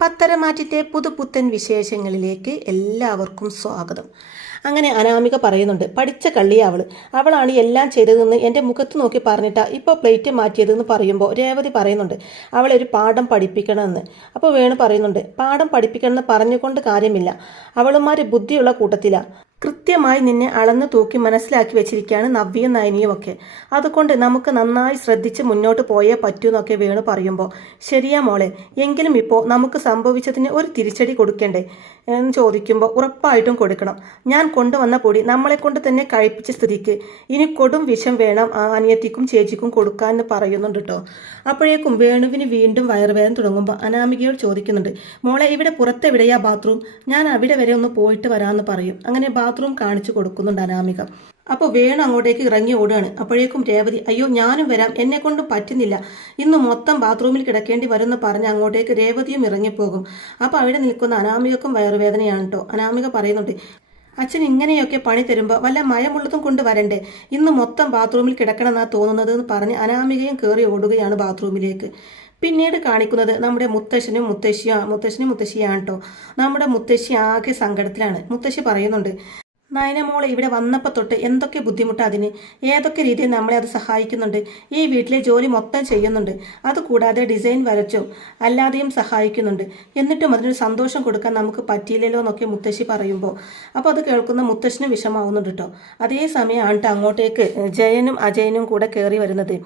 പത്തരമാറ്റിൻ്റെ പുതുപുത്തൻ വിശേഷങ്ങളിലേക്ക് എല്ലാവർക്കും സ്വാഗതം. അങ്ങനെ അനാമിക പറയുന്നുണ്ട്, പഠിച്ച കള്ളിയ അവളാണ് എല്ലാം ചെയ്തതെന്ന് എൻ്റെ മുഖത്ത് നോക്കി പറഞ്ഞിട്ടാ ഇപ്പോൾ പ്ലേറ്റ് മാറ്റിയതെന്ന് പറയുമ്പോൾ രേവതി പറയുന്നുണ്ട് അവളെ ഒരു പാഠം പഠിപ്പിക്കണമെന്ന്. അപ്പോൾ വേണു പറയുന്നുണ്ട്, പാഠം പഠിപ്പിക്കണമെന്ന് പറഞ്ഞുകൊണ്ട് കാര്യമില്ല, അവളുമാർ ബുദ്ധിയുള്ള കൂട്ടത്തിലാണ്. കൃത്യമായി നിന്നെ അളന്ന് തൂക്കി മനസ്സിലാക്കി വെച്ചിരിക്കുകയാണ് നവ്യയും നയനിയും ഒക്കെ. അതുകൊണ്ട് നമുക്ക് നന്നായി ശ്രദ്ധിച്ച് മുന്നോട്ട് പോയേ പറ്റൂ എന്നൊക്കെ വേണു പറയുമ്പോൾ, ശരിയാ മോളെ, എങ്കിലും ഇപ്പോൾ നമുക്ക് സംഭവിച്ചതിന് ഒരു തിരിച്ചടി കൊടുക്കണ്ടേ എന്ന് ചോദിക്കുമ്പോൾ, ഉറപ്പായിട്ടും കൊടുക്കണം. ഞാൻ കൊണ്ടുവന്ന പൊടി നമ്മളെ കൊണ്ട് തന്നെ കഴിപ്പിച്ച സ്ഥിതിക്ക് ഇനി കൊടും വിഷം വേണം അനിയത്തിക്കും ചേച്ചിക്കും കൊടുക്കാൻ എന്ന് പറയുന്നുണ്ട് കേട്ടോ. അപ്പോഴേക്കും വേണുവിന് വീണ്ടും വയറുവേദന തുടങ്ങുമ്പോൾ അനാമികയോട് ചോദിക്കുന്നുണ്ട്, മോളെ ഇവിടെ പുറത്തെവിടെയാ ബാത്റൂം? ഞാൻ അവിടെ വരെ ഒന്ന് പോയിട്ട് വരാമെന്ന് പറയും. അങ്ങനെ ബാത്റൂം കാണിച്ചു കൊടുക്കുന്നുണ്ട് അനാമിക. അപ്പോൾ വേണു അങ്ങോട്ടേക്ക് ഇറങ്ങി ഓടുകയാണ്. അപ്പോഴേക്കും രേവതി, അയ്യോ ഞാനും വരാം, എന്നെ കൊണ്ടും പറ്റുന്നില്ല, ഇന്ന് മൊത്തം ബാത്റൂമിൽ കിടക്കേണ്ടി വരുമെന്ന് പറഞ്ഞ് അങ്ങോട്ടേക്ക് രേവതിയും ഇറങ്ങിപ്പോകും. അപ്പോൾ അവിടെ നിൽക്കുന്ന അനാമികക്കും വയറുവേദനയാണ് കേട്ടോ. അനാമിക പറയുന്നുണ്ട്, അച്ഛൻ ഇങ്ങനെയൊക്കെ പണി തരുമ്പോൾ വല്ല മയമുള്ളതും കൊണ്ട് വരണ്ടേ, ഇന്ന് മൊത്തം ബാത്റൂമിൽ കിടക്കണമെന്നാണ് തോന്നുന്നത് എന്ന് പറഞ്ഞ് അനാമികയും കയറി ഓടുകയാണ് ബാത്റൂമിലേക്ക്. പിന്നീട് കാണിക്കുന്നത് നമ്മുടെ മുത്തശ്ശനും മുത്തശ്ശിയാണ് കേട്ടോ. നമ്മുടെ മുത്തശ്ശി ആകെ സങ്കടത്തിലാണ്. മുത്തശ്ശി പറയുന്നുണ്ട്, നയനമോളെ ഇവിടെ വന്നപ്പോൾ തൊട്ട് എന്തൊക്കെ ബുദ്ധിമുട്ട്, അതിന് ഏതൊക്കെ രീതിയിൽ നമ്മളെ അത് സഹായിക്കുന്നുണ്ട്. ഈ വീട്ടിലെ ജോലി മൊത്തം ചെയ്യുന്നുണ്ട്, അതുകൂടാതെ ഡിസൈൻ വരച്ചും അല്ലാതെയും സഹായിക്കുന്നുണ്ട്. എന്നിട്ടും അതിനൊരു സന്തോഷം കൊടുക്കാൻ നമുക്ക് പറ്റിയില്ലല്ലോ എന്നൊക്കെ മുത്തശ്ശി പറയുമ്പോൾ, അപ്പോൾ അത് കേൾക്കുന്ന മുത്തശ്ശിനും വിഷമാവുന്നുണ്ട് കേട്ടോ. അതേസമയമാണ് അങ്ങോട്ടേക്ക് ജയനും അജയനും കൂടെ കയറി വരുന്നത്.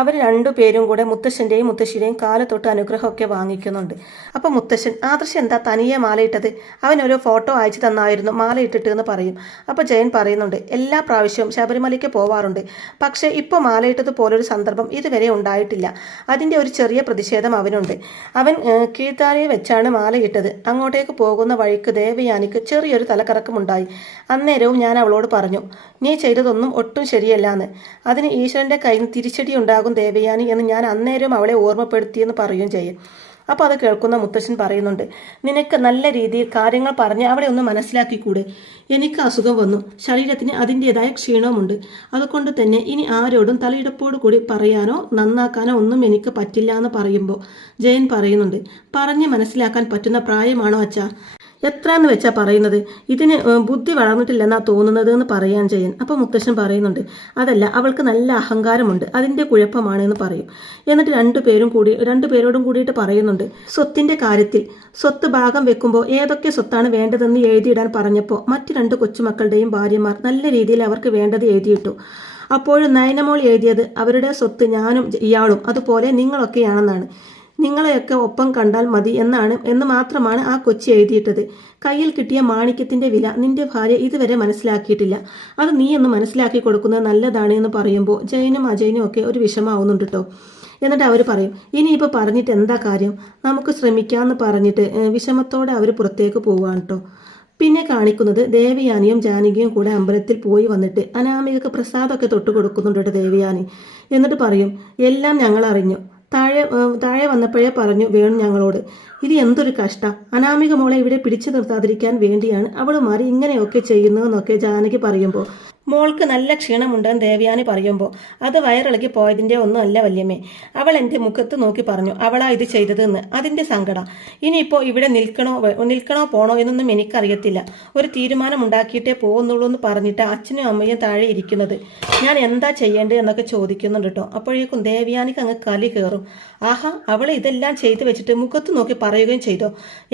അവർ രണ്ടുപേരും കൂടെ മുത്തശ്ശൻ്റെയും മുത്തശ്ശിയുടെയും കാലത്തൊട്ട് അനുഗ്രഹമൊക്കെ വാങ്ങിക്കുന്നുണ്ട്. അപ്പോൾ മുത്തശ്ശൻ, ആദർശ് എന്താ തനിയെ മാലയിട്ടത്? അവൻ ഒരു ഫോട്ടോ അയച്ചു തന്നായിരുന്നു മാലയിട്ടിട്ട് എന്ന് പറയും. അപ്പോൾ ജയൻ പറയുന്നുണ്ട്, എല്ലാ പ്രാവശ്യവും ശബരിമലയ്ക്ക് പോവാറുണ്ട്, പക്ഷേ ഇപ്പോൾ മാലയിട്ടത് പോലൊരു സന്ദർഭം ഇതുവരെ ഉണ്ടായിട്ടില്ല. അതിൻ്റെ ഒരു ചെറിയ പ്രതിഷേധം അവനുണ്ട്. അവൻ കീഴ്ത്താരയെ വെച്ചാണ് മാലയിട്ടത്. അങ്ങോട്ടേക്ക് പോകുന്ന വഴിക്ക് ദേവയാനിക്ക് ചെറിയൊരു തലക്കറക്കമുണ്ടായി. അന്നേരവും ഞാൻ അവളോട് പറഞ്ഞു, നീ ചെയ്തതൊന്നും ഒട്ടും ശരിയല്ലാന്ന്. അതിന് ഈശ്വരൻ്റെ കയ്യിൽ നിന്ന് തിരിച്ചടി ഉണ്ടാകും ദേവയാനി എന്ന് ഞാൻ അന്നേരം അവളെ ഓർമ്മപ്പെടുത്തിയെന്ന് പറയുകയും ചെയ്യും. അപ്പോൾ അത് കേൾക്കുന്ന മുത്തശ്ശൻ പറയുന്നുണ്ട്, നിനക്ക് നല്ല രീതിയിൽ കാര്യങ്ങൾ പറഞ്ഞ് അവളെ ഒന്ന് മനസ്സിലാക്കിക്കൂടെ? എനിക്ക് അസുഖം വന്നു, ശരീരത്തിന് അതിൻ്റെതായ ക്ഷീണവുമുണ്ട്. അതുകൊണ്ട് തന്നെ ഇനി ആരോടും തലയിടപ്പോടു കൂടി പറയാനോ നന്നാക്കാനോ ഒന്നും എനിക്ക് പറ്റില്ല എന്ന് പറയുമ്പോൾ ജയൻ പറയുന്നുണ്ട്, പറഞ്ഞ് മനസ്സിലാക്കാൻ പറ്റുന്ന പ്രായമാണോ അച്ഛാ? എത്രയെന്ന് വെച്ചാൽ പറയുന്നത്? ഇതിന് ബുദ്ധി വളർന്നിട്ടില്ലെന്നാ തോന്നുന്നത് എന്ന് പറയാൻ ജയൻ. അപ്പോൾ മുത്തശ്ശൻ പറയുന്നുണ്ട്, അതല്ല, അവൾക്ക് നല്ല അഹങ്കാരമുണ്ട്, അതിൻ്റെ കുഴപ്പമാണ് എന്ന് പറയും. എന്നിട്ട് രണ്ടുപേരോടും കൂടിയിട്ട് പറയുന്നുണ്ട്, സ്വത്തിൻ്റെ കാര്യത്തിൽ സ്വത്ത് ഭാഗം വെക്കുമ്പോൾ ഏതൊക്കെ സ്വത്താണ് വേണ്ടതെന്ന് എഴുതിയിടാൻ പറഞ്ഞപ്പോൾ മറ്റ് രണ്ട് കൊച്ചുമക്കളുടെയും ഭാര്യമാർ നല്ല രീതിയിൽ അവർക്ക് വേണ്ടത് എഴുതിയിട്ടു. അപ്പോഴും നയനമോൾ എഴുതിയത് അവരുടെ സ്വത്ത് ഞാനും ഇയാളും അതുപോലെ നിങ്ങളൊക്കെയാണെന്നാണ്. നിങ്ങളെയൊക്കെ ഒപ്പം കണ്ടാൽ മതി എന്ന് മാത്രമാണ് ആ കൊച്ചി എഴുതിയിട്ടത്. കയ്യിൽ കിട്ടിയ മാണിക്യത്തിൻ്റെ വില നിന്റെ ഭാര്യ ഇതുവരെ മനസ്സിലാക്കിയിട്ടില്ല. അത് നീ ഒന്ന് മനസ്സിലാക്കി കൊടുക്കുന്നത് നല്ലതാണ് എന്ന് പറയുമ്പോൾ ജയനും അജയനും ഒക്കെ ഒരു വിഷമാവുന്നുണ്ട് കേട്ടോ. എന്നിട്ട് അവർ പറയും, ഇനിയിപ്പോൾ പറഞ്ഞിട്ട് എന്താ കാര്യം, നമുക്ക് ശ്രമിക്കാമെന്ന് പറഞ്ഞിട്ട് വിഷമത്തോടെ അവർ പുറത്തേക്ക് പോവുകയാണ് കേട്ടോ. പിന്നെ കാണിക്കുന്നത് ദേവയാനിയും ജാനകിയും കൂടെ അമ്പലത്തിൽ പോയി വന്നിട്ട് അനാമികക്ക് പ്രസാദമൊക്കെ തൊട്ട് കൊടുക്കുന്നുണ്ട് ദേവയാനി. എന്നിട്ട് പറയും, എല്ലാം ഞങ്ങൾ അറിഞ്ഞു, താഴെ വന്നപ്പോഴേ പറഞ്ഞു വേണു ഞങ്ങളോട്. ഇത് എന്തൊരു കഷ്ടം, അനാമിക മോളെ ഇവിടെ പിടിച്ചു നിർത്താതിരിക്കാൻ വേണ്ടിയാണ് അവളുമാരി ഇങ്ങനെയൊക്കെ ചെയ്യുന്നതെന്നൊക്കെ ജാനകി പറയുമ്പോൾ, മോൾക്ക് നല്ല ക്ഷീണമുണ്ടെന്ന് ദേവയാനി പറയുമ്പോൾ, അത് വയറിളകി പോയതിൻ്റെ ഒന്നും അല്ല വല്യമ്മേ, അവൾ എൻ്റെ മുഖത്ത് നോക്കി പറഞ്ഞു അവളാ ഇത് ചെയ്തതെന്ന്. അതിൻ്റെ സങ്കടം. ഇനിയിപ്പോൾ ഇവിടെ നിൽക്കണോ പോണോ എന്നൊന്നും എനിക്കറിയത്തില്ല. ഒരു തീരുമാനം ഉണ്ടാക്കിയിട്ടേ പോകുന്നുള്ളൂ എന്ന് പറഞ്ഞിട്ട് അച്ഛനും അമ്മയും താഴെ ഇരിക്കുന്നത്. ഞാൻ എന്താ ചെയ്യേണ്ടത് എന്നൊക്കെ ചോദിക്കുന്നുണ്ട് കേട്ടോ. അപ്പോഴേക്കും ദേവയാനിക്ക് അങ്ങ് കലി കയറും. ആഹാ, അവളെ ഇതെല്ലാം ചെയ്തു വെച്ചിട്ട് മുഖത്ത് നോക്കി പറയുകയും ചെയ്തോ,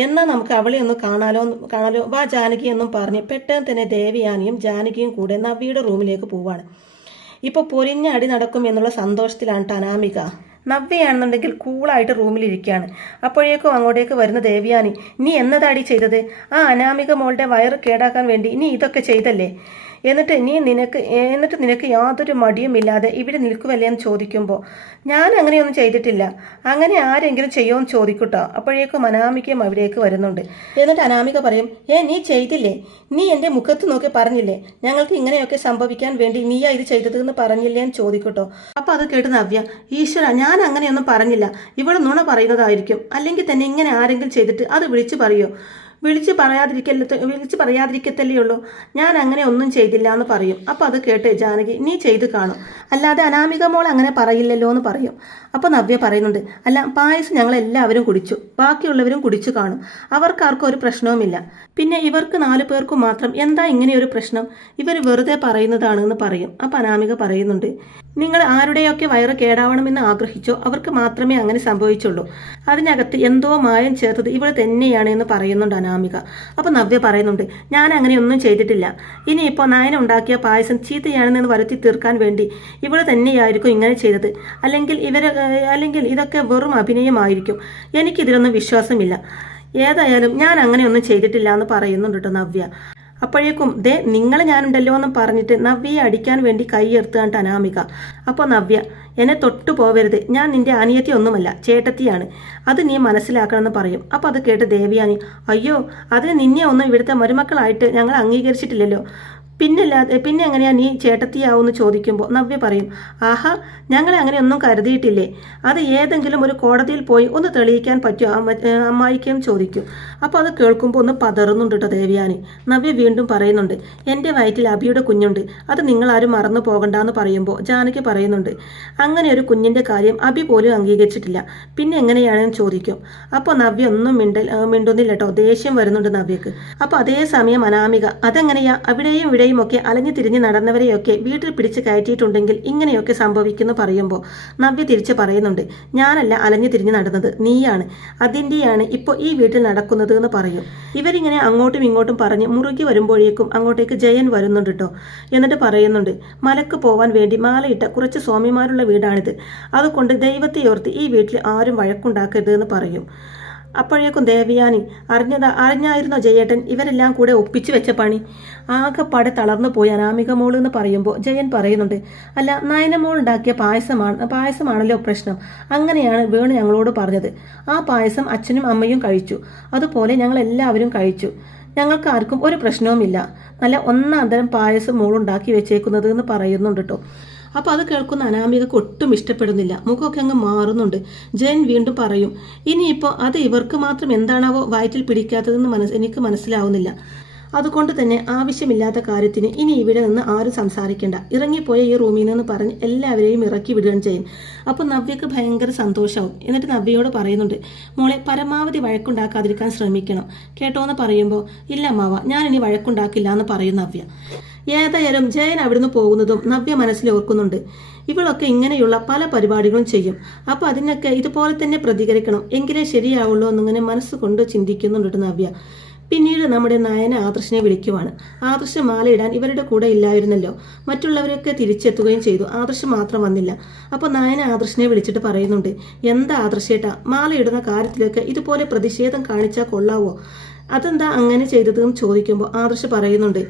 എന്നാൽ നമുക്ക് അവളെ ഒന്ന് കാണാലോ വാ ജാനകി എന്നും പറഞ്ഞ് പെട്ടെന്ന് തന്നെ ദേവയാനിയും ജാനകിയും കൂടെ നവ്യയുടെ റൂമിലേക്ക് പോവാണ്. ഇപ്പോൾ പൊരിഞ്ഞ അടി നടക്കും എന്നുള്ള സന്തോഷത്തിലാണ് അനാമിക. നവ്യയാണെന്നുണ്ടെങ്കിൽ കൂളായിട്ട് റൂമിലിരിക്കുകയാണ്. അപ്പോഴേക്കും അങ്ങോട്ടേക്ക് വരുന്ന ദേവയാനി, നീ എന്നതാടി ചെയ്തത്? ആ അനാമിക മോളുടെ വയറ് കേടാക്കാൻ വേണ്ടി നീ ഇതൊക്കെ ചെയ്തല്ലേ? എന്നിട്ട് നിനക്ക് യാതൊരു മടിയുമില്ലാതെ ഇവിടെ നിൽക്കുമല്ലേ എന്ന് ചോദിക്കുമ്പോൾ, ഞാൻ അങ്ങനെയൊന്നും ചെയ്തിട്ടില്ല, അങ്ങനെ ആരെങ്കിലും ചെയ്യുമെന്ന് ചോദിക്കൂട്ടോ. അപ്പോഴേക്കും അനാമികയും അവിടേക്ക് വരുന്നുണ്ട്. എന്നിട്ട് അനാമിക പറയും, നീ ചെയ്തില്ലേ? നീ എൻ്റെ മുഖത്ത് നോക്കി പറഞ്ഞില്ലേ ഞങ്ങൾക്ക് ഇങ്ങനെയൊക്കെ സംഭവിക്കാൻ വേണ്ടി നീയാ ഇത് ചെയ്തത് എന്ന് പറഞ്ഞില്ലേ എന്ന് ചോദിക്കൂട്ടോ. അപ്പോൾ അത് കേട്ട് നവ്യ, ഈശ്വര, ഞാൻ അങ്ങനെയൊന്നും പറഞ്ഞില്ല, ഇവിടെ നുണ പറയുന്നതായിരിക്കും, അല്ലെങ്കിൽ തന്നെ ഇങ്ങനെ ആരെങ്കിലും ചെയ്തിട്ട് അത് വിളിച്ചു പറയോ? വിളിച്ച് പറയാതിരിക്കത്തല്ലേ ഉള്ളൂ. ഞാൻ അങ്ങനെ ഒന്നും ചെയ്തില്ല എന്ന് പറയും. അപ്പം അത് കേട്ട് ജാനകി നീ ചെയ്ത് കാണും, അല്ലാതെ അനാമിക മോൾ അങ്ങനെ പറയില്ലല്ലോ എന്ന് പറയും. അപ്പോൾ നവ്യ പറയുന്നുണ്ട്, അല്ല പായസം ഞങ്ങളെല്ലാവരും കുടിച്ചു, ബാക്കിയുള്ളവരും കുടിച്ചു കാണും, അവർക്കാർക്കും ഒരു പ്രശ്നവുമില്ല. പിന്നെ ഇവർക്ക് 4 പേർക്കും മാത്രം എന്താ ഇങ്ങനെയൊരു പ്രശ്നം, ഇവർ വെറുതെ പറയുന്നതാണ് എന്ന് പറയും. അപ്പം അനാമിക പറയുന്നുണ്ട്, നിങ്ങൾ ആരുടെയൊക്കെ വയറ് കേടാവണമെന്ന് ആഗ്രഹിച്ചോ അവർക്ക് മാത്രമേ അങ്ങനെ സംഭവിച്ചുള്ളൂ. അതിനകത്ത് എന്തോ മായം ചേർത്തത് ഇവൾ തന്നെയാണ് എന്ന് പറയുന്നുണ്ട് അനാമിക. അപ്പോൾ നവ്യ പറയുന്നുണ്ട്, ഞാൻ അങ്ങനെയൊന്നും ചെയ്തിട്ടില്ല. ഇനിയിപ്പോൾ നയന ഉണ്ടാക്കിയ പായസം ചീത്തയാണെന്ന് വരുത്തി തീർക്കാൻ വേണ്ടി ഇവൾ തന്നെയായിരിക്കും ഇങ്ങനെ ചെയ്തത്. അല്ലെങ്കിൽ ഇതൊക്കെ വെറും അഭിനയമായിരിക്കും. എനിക്കിതിലൊന്നും വിശ്വാസമില്ല. ഏതായാലും ഞാൻ അങ്ങനെയൊന്നും ചെയ്തിട്ടില്ല എന്ന് പറയുന്നുണ്ട് കേട്ടോ നവ്യ. അപ്പോഴേക്കും നിങ്ങൾ ഞാനുണ്ടല്ലോ എന്ന് പറഞ്ഞിട്ട് നവ്യയെ അടിക്കാൻ വേണ്ടി കൈയെടുത്തുകണ്ട് അനാമിക. അപ്പോൾ നവ്യ, എന്നെ തൊട്ടു പോവരുത്, ഞാൻ നിന്റെ അനിയത്തി ഒന്നുമല്ല, ചേട്ടത്തിയാണ്, അത് നീ മനസ്സിലാക്കണമെന്ന് പറയും. അപ്പോൾ അത് കേട്ട് ദേവയാനി, അയ്യോ അതിന് നിന്നെ ഒന്നും ഇവിടുത്തെ മരുമക്കളായിട്ട് ഞങ്ങൾ അംഗീകരിച്ചിട്ടില്ലല്ലോ, പിന്നെ എങ്ങനെയാ നീ ചേട്ടത്തിയാവെന്ന് ചോദിക്കുമ്പോൾ നവ്യ പറയും, ആഹാ ഞങ്ങളെ അങ്ങനെ ഒന്നും കരുതിയിട്ടില്ലേ, അത് ഏതെങ്കിലും ഒരു കോടതിയിൽ പോയി ഒന്ന് തെളിയിക്കാൻ പറ്റുമോ അമ്മായിക്കും ചോദിക്കും. അപ്പോൾ അത് കേൾക്കുമ്പോൾ ഒന്ന് പതറുന്നുണ്ട് കേട്ടോ ദേവയാനി. നവ്യ വീണ്ടും പറയുന്നുണ്ട്, എൻ്റെ വയറ്റിൽ അഭിയുടെ കുഞ്ഞുണ്ട്, അത് നിങ്ങളാരും മറന്നു പോകണ്ടെന്ന് പറയുമ്പോൾ ജാനകി പറയുന്നുണ്ട്, അങ്ങനെ ഒരു കുഞ്ഞിൻ്റെ കാര്യം അഭി പോലും അംഗീകരിച്ചിട്ടില്ല, പിന്നെ എങ്ങനെയാണെന്ന് ചോദിക്കും. അപ്പോൾ നവ്യ ഒന്നും മിണ്ടുന്നില്ല കേട്ടോ, ദേഷ്യം വരുന്നുണ്ട് നവ്യക്ക്. അപ്പോൾ അതേ സമയം അനാമിക, അതെങ്ങനെയാ അവിടെയും ഒക്കെ അലഞ്ഞു തിരിഞ്ഞ് നടന്നവരെയൊക്കെ വീട്ടിൽ പിടിച്ച് കയറ്റിയിട്ടുണ്ടെങ്കിൽ ഇങ്ങനെയൊക്കെ സംഭവിക്കുന്നു പറയുമ്പോൾ നവ്യ തിരിച്ച് പറയുന്നുണ്ട്, ഞാനല്ല അലഞ്ഞു തിരിഞ്ഞ് നടന്നത്, നീയാണ്, അതിൻ്റെയാണ് ഇപ്പോൾ ഈ വീട്ടിൽ നടക്കുന്നത് എന്ന് പറയും. ഇവരിങ്ങനെ അങ്ങോട്ടും ഇങ്ങോട്ടും പറഞ്ഞ് മുറുകി വരുമ്പോഴേക്കും അങ്ങോട്ടേക്ക് ജയൻ വരുന്നുണ്ട് കേട്ടോ. എന്നിട്ട് പറയുന്നുണ്ട്, മലക്ക് പോവാൻ വേണ്ടി മാലയിട്ട കുറച്ച് സ്വാമിമാരുള്ള വീടാണിത്, അതുകൊണ്ട് ദൈവത്തെ ഓർത്ത് ഈ വീട്ടിൽ ആരും വഴക്കുണ്ടാക്കരുത് എന്ന് പറയും. അപ്പോഴേക്കും ദേവയാനി, അറിഞ്ഞായിരുന്നോ ജയേട്ടൻ ഇവരെല്ലാം കൂടെ ഒപ്പിച്ചു വെച്ച പണി, ആകെപ്പാടെ തളർന്നു പോയി അനാമിക മോൾ എന്ന് പറയുമ്പോൾ ജയൻ പറയുന്നുണ്ട്, അല്ല നയനമോൾ ഉണ്ടാക്കിയ പായസമാണല്ലോ പ്രശ്നം, അങ്ങനെയാണ് വേണു ഞങ്ങളോട് പറഞ്ഞത്. ആ പായസം അച്ഛനും അമ്മയും കഴിച്ചു, അതുപോലെ ഞങ്ങൾ എല്ലാവരും കഴിച്ചു, ഞങ്ങൾക്ക് ആർക്കും ഒരു പ്രശ്നവുമില്ല, നല്ല ഒന്നാം തരം പായസം മോളുണ്ടാക്കി വെച്ചേക്കുന്നത് എന്ന് പറയുന്നുണ്ട് കേട്ടോ. അപ്പോൾ അത് കേൾക്കുന്ന അനാമികക്ക് ഒട്ടും ഇഷ്ടപ്പെടുന്നില്ല, മുഖമൊക്കെ അങ്ങ് മാറുന്നുണ്ട്. ജയൻ വീണ്ടും പറയും, ഇനിയിപ്പോൾ അത് ഇവർക്ക് മാത്രം എന്താണാവോ വയറ്റിൽ പിടിക്കാത്തതെന്ന് എനിക്ക് മനസ്സിലാവുന്നില്ല, അതുകൊണ്ട് തന്നെ ആവശ്യമില്ലാത്ത കാര്യത്തിന് ഇനി ഇവിടെ നിന്ന് ആരും സംസാരിക്കേണ്ട, ഇറങ്ങിപ്പോയ ഈ റൂമിൽ നിന്ന് പറഞ്ഞ് എല്ലാവരെയും ഇറക്കി വിടുകയും ചെയ്യും. അപ്പോൾ നവ്യക്ക് ഭയങ്കര സന്തോഷമാവും. എന്നിട്ട് നവ്യയോട് പറയുന്നുണ്ട്, മോളെ പരമാവധി വഴക്കുണ്ടാക്കാതിരിക്കാൻ ശ്രമിക്കണം കേട്ടോ എന്ന് പറയുമ്പോൾ, ഇല്ല അമ്മാവ ഞാൻ ഇനി വഴക്കുണ്ടാക്കില്ല എന്ന് പറയും നവ്യ. ഏതായാലും ജയൻ അവിടുന്ന് പോകുന്നതും നവ്യ മനസ്സിൽ ഓർക്കുന്നുണ്ട്, ഇവളൊക്കെ ഇങ്ങനെയുള്ള പല പരിപാടികളും ചെയ്യും, അപ്പോൾ അതിനൊക്കെ ഇതുപോലെ തന്നെ പ്രതികരിക്കണം, എങ്കിലേ ശരിയാവുള്ളൂ എന്നിങ്ങനെ മനസ്സുകൊണ്ട് ചിന്തിക്കുന്നുണ്ട് നവ്യ. പിന്നീട് നമ്മുടെ നയന ആദർശിനെ വിളിക്കുവാണ്. ആദർശ് മാലയിടാൻ ഇവരുടെ കൂടെ ഇല്ലായിരുന്നല്ലോ, മറ്റുള്ളവരൊക്കെ തിരിച്ചെത്തുകയും ചെയ്തു, ആദർശ് മാത്രം വന്നില്ല. അപ്പോൾ നയന ആദർശിനെ വിളിച്ചിട്ട് പറയുന്നുണ്ട്, എന്താ ആദർശേട്ടാ മാലയിടുന്ന കാര്യത്തിലൊക്കെ ഇതുപോലെ പ്രതിഷേധം കാണിച്ചാൽ കൊള്ളാവോ, അതെന്താ അങ്ങനെ ചെയ്തതെന്ന് ചോദിക്കുമ്പോൾ ആദർശ് പറയുന്നുണ്ട്,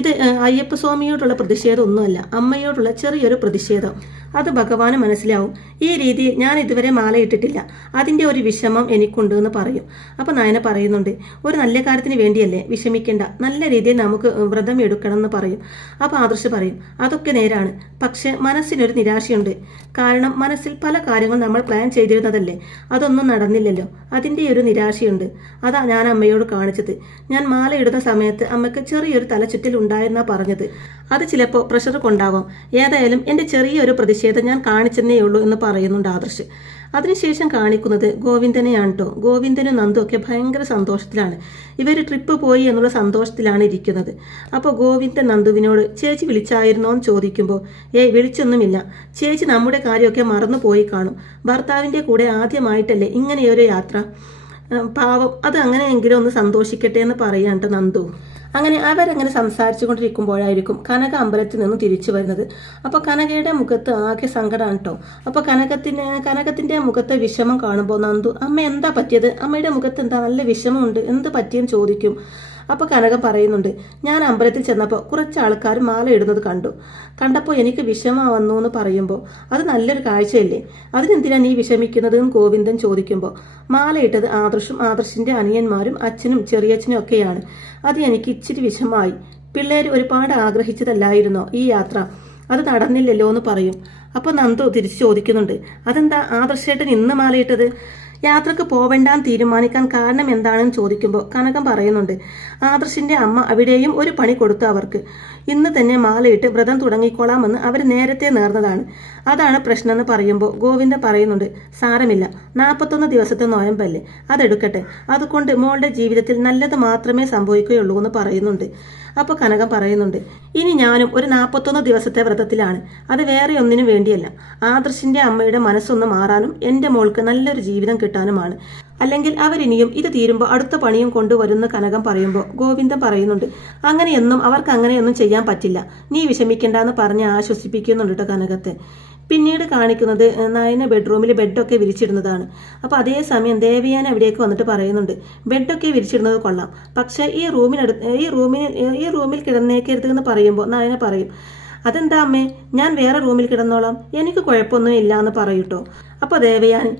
ഇത് അയ്യപ്പസ്വാമിയോടുള്ള പ്രതിഷേധം ഒന്നുമല്ല, അമ്മയോടുള്ള ചെറിയൊരു പ്രതിഷേധം, അത് ഭഗവാന് മനസ്സിലാവും. ഈ രീതിയിൽ ഞാൻ ഇതുവരെ മാലയിട്ടിട്ടില്ല, അതിൻ്റെ ഒരു വിഷമം എനിക്കുണ്ട് എന്ന് പറയും. അപ്പോൾ നയന പറയുന്നുണ്ട്, ഒരു നല്ല കാര്യത്തിന് വേണ്ടിയല്ലേ, വിഷമിക്കേണ്ട, നല്ല രീതിയിൽ നമുക്ക് വ്രതം എടുക്കണം എന്ന് പറയും. അപ്പോൾ ആദർശ് പറയും, അതൊക്കെ നേരാണ്, പക്ഷെ മനസ്സിനൊരു നിരാശയുണ്ട്, കാരണം മനസ്സിൽ പല കാര്യങ്ങൾ നമ്മൾ പ്ലാൻ ചെയ്തിരുന്നതല്ലേ, അതൊന്നും നടന്നില്ലല്ലോ, അതിൻ്റെ ഒരു നിരാശയുണ്ട്, അതാ ഞാൻ അമ്മയോട് കാണിച്ചത്. ഞാൻ മാലയിടുന്ന സമയത്ത് അമ്മയ്ക്ക് ചെറിയൊരു തലചുറ്റൽ ഉണ്ടായെന്നാ പറഞ്ഞത്, അത് ചിലപ്പോൾ പ്രഷർ കൊണ്ടാവാം, ഏതായാലും എൻ്റെ ചെറിയൊരു പ്രതിഷേധം ഞാൻ കാണിച്ചെന്നേ ഉള്ളൂ എന്ന് പറയുന്നുണ്ട് ആദർശ്. അതിനുശേഷം കാണിക്കുന്നത് ഗോവിന്ദനെയാണ് കേട്ടോ. ഗോവിന്ദനും നന്ദു ഒക്കെ ഭയങ്കര സന്തോഷത്തിലാണ്, ഇവർ ട്രിപ്പ് പോയി എന്നുള്ള സന്തോഷത്തിലാണ് ഇരിക്കുന്നത്. അപ്പോൾ ഗോവിന്ദൻ നന്ദുവിനോട് ചേച്ചി വിളിച്ചായിരുന്നോ എന്ന് ചോദിക്കുമ്പോൾ, വിളിച്ചൊന്നുമില്ല ചേച്ചി, നമ്മുടെ കാര്യമൊക്കെ മറന്നു പോയി കാണും, ഭർത്താവിൻ്റെ കൂടെ ആദ്യമായിട്ടല്ലേ ഇങ്ങനെയൊരു യാത്ര, പാവം, അത് അങ്ങനെയെങ്കിലും ഒന്ന് സന്തോഷിക്കട്ടെ എന്ന് പറയാണ്ട് നന്ദു. അങ്ങനെ അവരങ്ങനെ സംസാരിച്ചു കൊണ്ടിരിക്കുമ്പോഴായിരിക്കും കനക അമ്പലത്തിൽ നിന്ന് തിരിച്ചു വരുന്നത്. അപ്പോൾ കനകയുടെ മുഖത്ത് ആകെ സങ്കടമാണ് കേട്ടോ. അപ്പോൾ കനകത്തിൻ്റെ മുഖത്തെ വിഷമം കാണുമ്പോൾ നന്ദു, അമ്മ എന്താ പറ്റിയത്, അമ്മയുടെ മുഖത്ത് എന്താ നല്ല വിഷമമുണ്ട്, എന്ത് പറ്റിയെന്ന് ചോദിക്കും. അപ്പോൾ കനകം പറയുന്നുണ്ട്, ഞാൻ അമ്പലത്തിൽ ചെന്നപ്പോൾ കുറച്ച് ആൾക്കാർ മാല ഇടുന്നത് കണ്ടപ്പോൾ എനിക്ക് വിഷമമാവുന്നു എന്ന് പറയുമ്പോൾ, അത് നല്ലൊരു കാഴ്ചയല്ലേ, അതിനെന്തിനാ നീ വിഷമിക്കുന്നത് എന്ന് ഗോവിന്ദൻ ചോദിക്കുമ്പോൾ, മാല ഇട്ടത് ആദർശിൻ്റെ അനിയന്മാരും അച്ഛനും ചെറിയച്ഛനും ഒക്കെയാണ്, അത് എനിക്ക് ഇച്ചിരി വിഷമമായി, പിള്ളേർ ഒരുപാട് ആഗ്രഹിച്ചതല്ലായിരുന്നോ ഈ യാത്ര, അത് നടന്നില്ലല്ലോ എന്ന് പറയും. അപ്പോൾ നന്ദു തിരിച്ചു ചോദിക്കുന്നുണ്ട്, അതെന്താ ആദർശേട്ടൻ ഇന്ന് മാലയിട്ടത്, യാത്രക്ക് പോവേണ്ടാന്ന് തീരുമാനിക്കാൻ കാരണം എന്താണെന്ന് ചോദിക്കുമ്പോൾ കനകം പറയുന്നുണ്ട്, ആദർശിന്റെ അമ്മ അവിടെയും ഒരു പണി കൊടുത്തു അവർക്ക്. ഇന്ന് തന്നെ മാലയിട്ട് വ്രതം തുടങ്ങിക്കോളാമെന്ന് അവർ നേരത്തെ നേർന്നതാണ്. അതാണ് പ്രശ്നമെന്ന് പറയുമ്പോൾ ഗോവിന്ദൻ പറയുന്നുണ്ട്, സാരമില്ല, 41 ദിവസത്തെ നോയമ്പല്ലേ, അതെടുക്കട്ടെ, അതുകൊണ്ട് മോളുടെ ജീവിതത്തിൽ നല്ലത് മാത്രമേ സംഭവിക്കുകയുള്ളൂ എന്ന് പറയുന്നുണ്ട്. അപ്പോൾ കനകം പറയുന്നുണ്ട്, ഇനി ഞാനും ഒരു 41 ദിവസത്തെ വ്രതത്തിലാണ്. അത് വേറെ ഒന്നിനും വേണ്ടിയല്ല, ആദർശിന്റെ അമ്മയുടെ മനസ്സൊന്ന് മാറാനും എൻ്റെ മോൾക്ക് നല്ലൊരു ജീവിതം കിട്ടാനുമാണ്. അല്ലെങ്കിൽ അവരിനിയും ഇത് തീരുമ്പോൾ അടുത്ത പണിയും കൊണ്ടുവരുന്ന കനകം പറയുമ്പോൾ ഗോവിന്ദൻ പറയുന്നുണ്ട്, അങ്ങനെയൊന്നും അവർക്ക് അങ്ങനെയൊന്നും ചെയ്യാൻ പറ്റില്ല, നീ വിഷമിക്കണ്ടെന്ന് പറഞ്ഞ് ആശ്വസിപ്പിക്കുന്നുണ്ട് കേട്ടോ കനകത്തെ. പിന്നീട് കാണിക്കുന്നത് നയന ബെഡ്റൂമിൽ ബെഡൊക്കെ വിരിച്ചിടുന്നതാണ്. അപ്പോൾ അതേസമയം ദേവയാനി അവിടേക്ക് വന്നിട്ട് പറയുന്നുണ്ട്, ബെഡൊക്കെ വിരിച്ചിടുന്നത് കൊള്ളാം, പക്ഷേ ഈ റൂമിൽ കിടന്നേക്കരുത് എന്ന് പറയുമ്പോൾ നയന പറയും, അതെന്താ അമ്മേ, ഞാൻ വേറെ റൂമിൽ കിടന്നോളാം, എനിക്ക് കുഴപ്പമൊന്നും ഇല്ല എന്ന് പറയൂട്ടോ. അപ്പോൾ ദേവയാനി,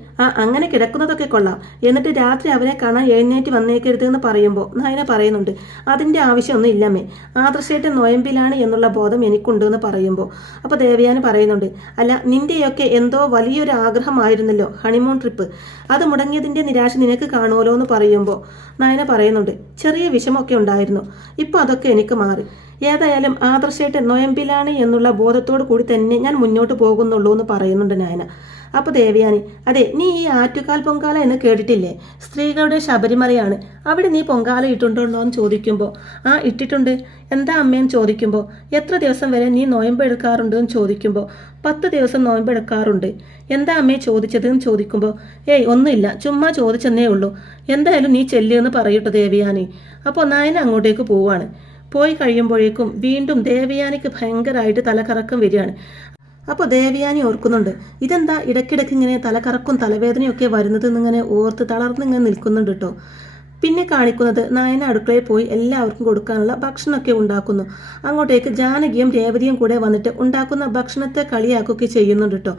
അങ്ങനെ കിടക്കുന്നതൊക്കെ കൊള്ളാം, എന്നിട്ട് രാത്രി അവനെ കാണാൻ എഴുന്നേറ്റ് വന്നേക്കരുത് എന്ന് പറയുമ്പോൾ നയന പറയുന്നുണ്ട്, അതിൻ്റെ ആവശ്യമൊന്നും ഇല്ലമ്മേ, ആദർശേട്ടൻ നോയമ്പിലാണ് എന്നുള്ള ബോധം എനിക്കുണ്ട് എന്ന് പറയുമ്പോൾ അപ്പോൾ ദേവയാനി പറയുന്നുണ്ട്, അല്ല നിന്റെയൊക്കെ എന്തോ വലിയൊരു ആഗ്രഹമായിരുന്നല്ലോ ഹണിമൂൺ ട്രിപ്പ്, അത് മുടങ്ങിയതിൻ്റെ നിരാശ നിനക്ക് കാണുമല്ലോ എന്ന് പറയുമ്പോൾ നയന പറയുന്നുണ്ട്, ചെറിയ വിഷമമൊക്കെ ഉണ്ടായിരുന്നു, ഇപ്പോൾ അതൊക്കെ എനിക്ക് മാറി. ഏതായാലും ആദർശേട്ടൻ നോയമ്പിലാണ് എന്നുള്ള ബോധത്തോടു കൂടി തന്നെ ഞാൻ മുന്നോട്ട് പോകുന്നുള്ളൂ എന്ന് പറയുന്നുണ്ട് നയന. അപ്പോൾ ദേവയാനി, അതെ, നീ ഈ ആറ്റുകാൽ പൊങ്കാല എന്ന് കേട്ടിട്ടില്ലേ, സ്ത്രീകളുടെ ശബരിമലയാണ്, അവിടെ നീ പൊങ്കാല ഇട്ടുണ്ടോ എന്ന് ചോദിക്കുമ്പോൾ ഇട്ടിട്ടുണ്ട്. എന്താ അമ്മയെന്ന് ചോദിക്കുമ്പോൾ എത്ര ദിവസം വരെ നീ നോയമ്പ് എടുക്കാറുണ്ട് എന്ന് ചോദിക്കുമ്പോൾ 10 ദിവസം നോയമ്പ് എടുക്കാറുണ്ട്. എന്താ അമ്മയെ ചോദിച്ചത് എന്ന് ചോദിക്കുമ്പോൾ ഒന്നുമില്ല, ചുമ്മാ ചോദിച്ചെന്നേ ഉള്ളൂ, എന്തായാലും നീ ചെല്ലുമെന്ന് പറയൂട്ടോ ദേവയാനി. അപ്പോൾ നയന അങ്ങോട്ടേക്ക് പോവാണ്. പോയി കഴിയുമ്പോഴേക്കും വീണ്ടും ദേവയാനിക്ക് ഭയങ്കരമായിട്ട് തലകറക്കം വരികയാണ്. അപ്പോൾ ദേവയാനി ഓർക്കുന്നുണ്ട്, ഇതെന്താ ഇടയ്ക്കിടയ്ക്ക് ഇങ്ങനെ തലകറക്കും തലവേദനയൊക്കെ വരുന്നത് എന്നിങ്ങനെ ഓർത്ത് തളർന്നിങ്ങനെ നിൽക്കുന്നുണ്ട് കേട്ടോ. പിന്നെ കാണിക്കുന്നത് നയന അടുക്കളയിൽ പോയി എല്ലാവർക്കും കൊടുക്കാനുള്ള ഭക്ഷണമൊക്കെ ഉണ്ടാക്കുന്നു. അങ്ങോട്ടേക്ക് ജാനകിയും രേവതിയും കൂടെ വന്നിട്ട് ഉണ്ടാക്കുന്ന ഭക്ഷണത്തെ കളിയാക്കുകയൊക്കെ ചെയ്യുന്നുണ്ട് കേട്ടോ.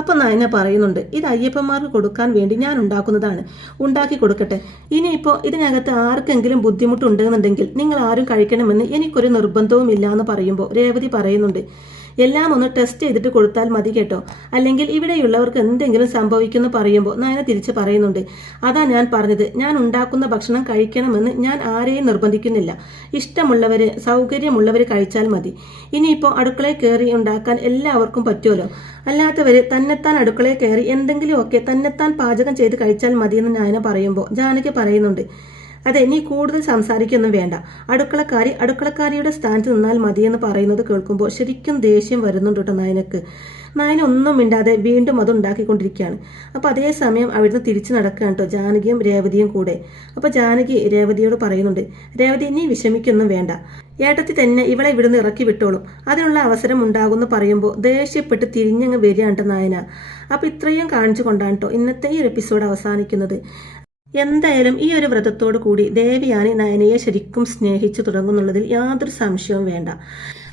അപ്പോൾ നയന പറയുന്നുണ്ട്, ഇത് അയ്യപ്പന്മാർക്ക് കൊടുക്കാൻ വേണ്ടി ഞാൻ ഉണ്ടാക്കുന്നതാണ്, ഉണ്ടാക്കി കൊടുക്കട്ടെ. ഇനിയിപ്പോൾ ഇതിനകത്ത് ആർക്കെങ്കിലും ബുദ്ധിമുട്ടുണ്ടെന്നുണ്ടെങ്കിൽ നിങ്ങൾ ആരും കഴിക്കണമെന്ന് എനിക്കൊരു നിർബന്ധവും ഇല്ല എന്ന് പറയുമ്പോൾ രേവതി പറയുന്നുണ്ട്, എല്ലാം ഒന്ന് ടെസ്റ്റ് ചെയ്തിട്ട് കൊടുത്താൽ മതി കേട്ടോ, അല്ലെങ്കിൽ ഇവിടെയുള്ളവർക്ക് എന്തെങ്കിലും സംഭവിക്കുമെന്ന് പറയുമ്പോൾ നയന തിരിച്ച് പറയുന്നുണ്ട്, അതാ ഞാൻ പറഞ്ഞത്, ഞാൻ ഉണ്ടാക്കുന്ന ഭക്ഷണം കഴിക്കണമെന്ന് ഞാൻ ആരെയും നിർബന്ധിക്കുന്നില്ല, ഇഷ്ടമുള്ളവർ സൗകര്യമുള്ളവർ കഴിച്ചാൽ മതി. ഇനിയിപ്പോൾ അടുക്കളയിൽ കയറി ഉണ്ടാക്കാൻ എല്ലാവർക്കും പറ്റുമല്ലോ, അല്ലാത്തവർ തന്നെത്താൻ അടുക്കളയിൽ കയറി എന്തെങ്കിലുമൊക്കെ തന്നെത്താൻ പാചകം ചെയ്ത് കഴിച്ചാൽ മതിയെന്ന് നയന പറയുമ്പോൾ ജാനകി പറയുന്നുണ്ട്, അതെ, നീ കൂടുതൽ സംസാരിക്കൊന്നും വേണ്ട, അടുക്കളക്കാരിയുടെ സ്ഥാനത്ത് നിന്നാൽ മതിയെന്ന് പറയുന്നത് കേൾക്കുമ്പോൾ ശരിക്കും ദേഷ്യം വരുന്നുണ്ട് കേട്ടോ നയനക്ക്. നയന ഒന്നും മിണ്ടാതെ വീണ്ടും അത് ഉണ്ടാക്കിക്കൊണ്ടിരിക്കുകയാണ്. അപ്പോൾ അതേസമയം അവിടുന്ന് തിരിച്ചു നടക്കുകയാണ് കേട്ടോ ജാനകിയും രേവതിയും കൂടെ. അപ്പോൾ ജാനകി രേവതിയോട് പറയുന്നുണ്ട്, രേവതി നീ വിഷമിക്കൊന്നും വേണ്ട, ഏട്ടത്തി തന്നെ ഇവളെ ഇവിടുന്ന് ഇറക്കി വിട്ടോളും, അതിനുള്ള അവസരം ഉണ്ടാകുമെന്ന് പറയുമ്പോൾ ദേഷ്യപ്പെട്ട് തിരിഞ്ഞങ്ങ് വരികയാണ് നയന. അപ്പോൾ ഇത്രയും കാണിച്ചു കൊണ്ടാണ് കേട്ടോ ഇന്നത്തെ ഈ എപ്പിസോഡ് അവസാനിക്കുന്നത്. എന്തായാലും ഈ ഒരു വ്രതത്തോടു കൂടി ദേവയാനി നയനയെ ശരിക്കും സ്നേഹിച്ചു തുടങ്ങുന്നുള്ളതിൽ യാതൊരു സംശയവും വേണ്ട.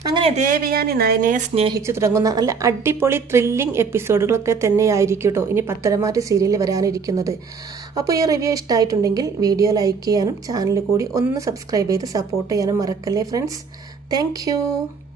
അങ്ങനെ ദേവയാനി നയനയെ സ്നേഹിച്ചു തുടങ്ങുന്ന നല്ല അടിപൊളി ത്രില്ലിംഗ് എപ്പിസോഡുകളൊക്കെ തന്നെയായിരിക്കും കേട്ടോ ഇനി പത്തരമാറ്റ് സീരിയലിൽ വരാനിരിക്കുന്നത്. അപ്പോൾ ഈ റിവ്യൂ ഇഷ്ടമായിട്ടുണ്ടെങ്കിൽ വീഡിയോ ലൈക്ക് ചെയ്യാനും ചാനൽ കൂടി ഒന്ന് സബ്സ്ക്രൈബ് ചെയ്ത് സപ്പോർട്ട് ചെയ്യാനും മറക്കല്ലേ ഫ്രണ്ട്സ്. താങ്ക്